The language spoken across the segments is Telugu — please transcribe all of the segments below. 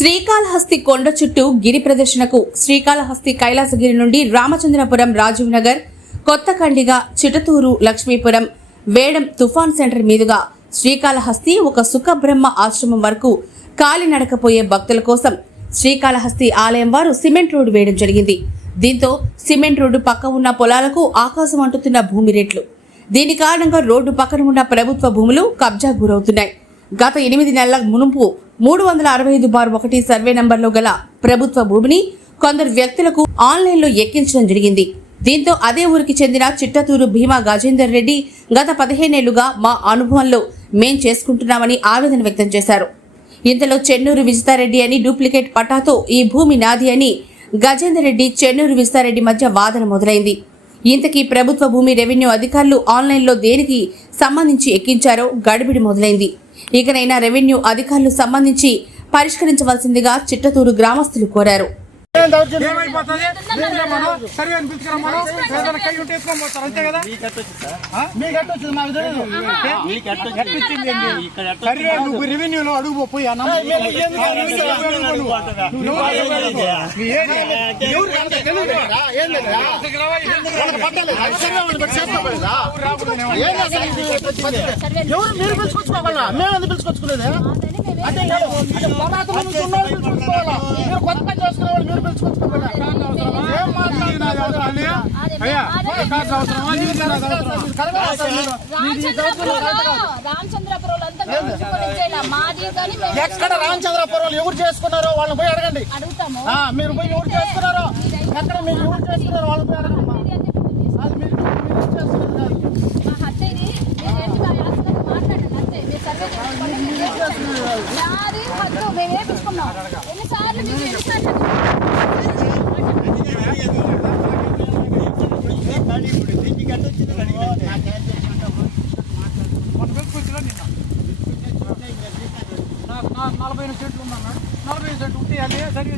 శ్రీకాళహస్తి కొండ చుట్టూ గిరి ప్రదర్శనకు శ్రీకాళహస్తి కైలాసగిరి నుండి రామచంద్రపురం రాజీవ్ నగర్, కొత్తకండిగా, చిటతూరు, లక్ష్మీపురం, వేడం తుఫాన్ సెంటర్ మీదుగా శ్రీకాళహస్తి ఒక సుఖబ్రహ్మ ఆశ్రమం వరకు కాలినడకపోయే భక్తుల కోసం శ్రీకాళహస్తి ఆలయం వారు సిమెంట్ రోడ్డు వేయడం జరిగింది. దీంతో సిమెంట్ రోడ్డు పక్క ఉన్న పొలాలకు ఆకాశం అంటుతున్న భూమి రేట్లు. దీని కారణంగా రోడ్డు పక్కన ఉన్న ప్రభుత్వ భూములు కబ్జా గురవుతున్నాయి. గత 8 నెలల మునుపు 365/1 సర్వే నంబర్లో గల ప్రభుత్వ భూమిని కొందరు వ్యక్తులకు ఆన్లైన్లో ఎక్కించడం జరిగింది. దీంతో అదే ఊరికి చెందిన చిట్టతూరు భీమా గజేందర్ రెడ్డి గత 15 ఏళ్లుగా మా అనుభవంలో మేం చేసుకుంటున్నామని ఆవేదన వ్యక్తం చేశారు. ఇంతలో చెన్నూరు విజితారెడ్డి అని డూప్లికేట్ పటాతో ఈ భూమి నాది అని గజేందర్ రెడ్డి, చెన్నూరు విజితారెడ్డి మధ్య వాదన మొదలైంది. ఇంతకీ ప్రభుత్వ భూమి రెవెన్యూ అధికారులు ఆన్లైన్లో దేనికి సంబంధించి ఎక్కించారో గడిబిడి మొదలైంది. ఇకనైనా రెవెన్యూ అధికారులు సంబంధించి పరిష్కరించవలసిందిగా చిట్టతూరు గ్రామస్తులు కోరారు. రెవెన్యూలో అడుగు పోయి ఎవరు మీరు పిలుచుకొచ్చుకోవాలా? మేము ఎందుకు పిలుచుకొచ్చుకోలేదు? అంటే కొత్త పని చేసుకునే వాళ్ళు మీరు పిలుచుకొచ్చుకోవాలా? ఏం ఎక్కడ రామచంద్రపురం ఎవరు చేసుకున్నారో వాళ్ళని పోయి అడగండి. మీరు పోయి ఎవరు చేసుకున్నారో ఎక్కడ మీరు ఎవరు చేసుకున్నారో వాళ్ళని పోయి అడగండి. అది మీరు నాకు 40 సెంట్లు ఉన్నాను. 40 సెంట్లు ఉంటే అన్నీ సరిగా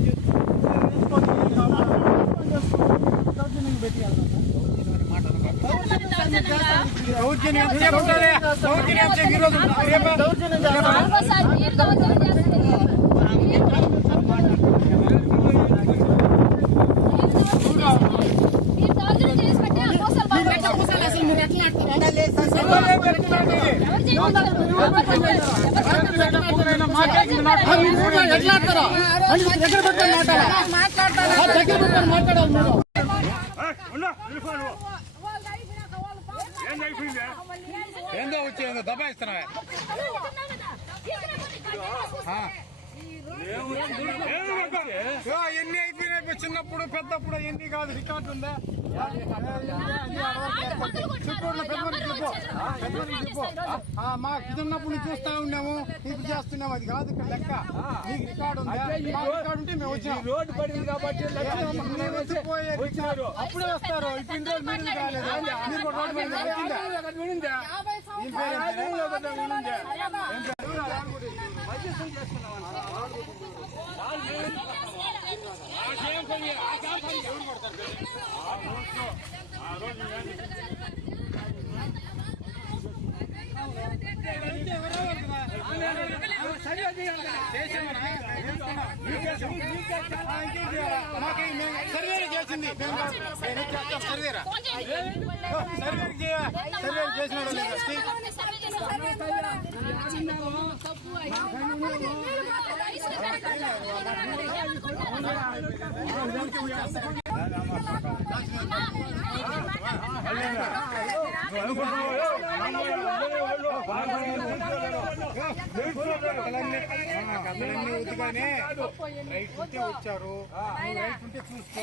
ఏందో వచ్చేందో దబాయిస్తున్నా. ఎన్ని అయిపోయినాయి చిన్నప్పుడు పెద్దప్పుడు ఎన్ని కాదు రికార్డు ఉందా? మాకు ఇది ఉన్నప్పుడు చూస్తా ఉన్నాము, ఇప్పుడు చేస్తున్నాము. అది కాదు ఇక్కడ లెక్క. మీకు రికార్డు ఉందా? రికార్డు ఉంటే మేము వచ్చాము. రోడ్డు పడింది కాబట్టి అప్పుడే వస్తారు. ఇప్పుడు ఇన్ని రోజులు మీరు కాలేదు. మీరు రోడ్డు పడింది సర్వే చేసింది. సర్వేరా సర్వే చేసిన ఉద్దిగానే రైట్ ఉంటే వచ్చారు. రైట్ ఉంటే చూసుకో.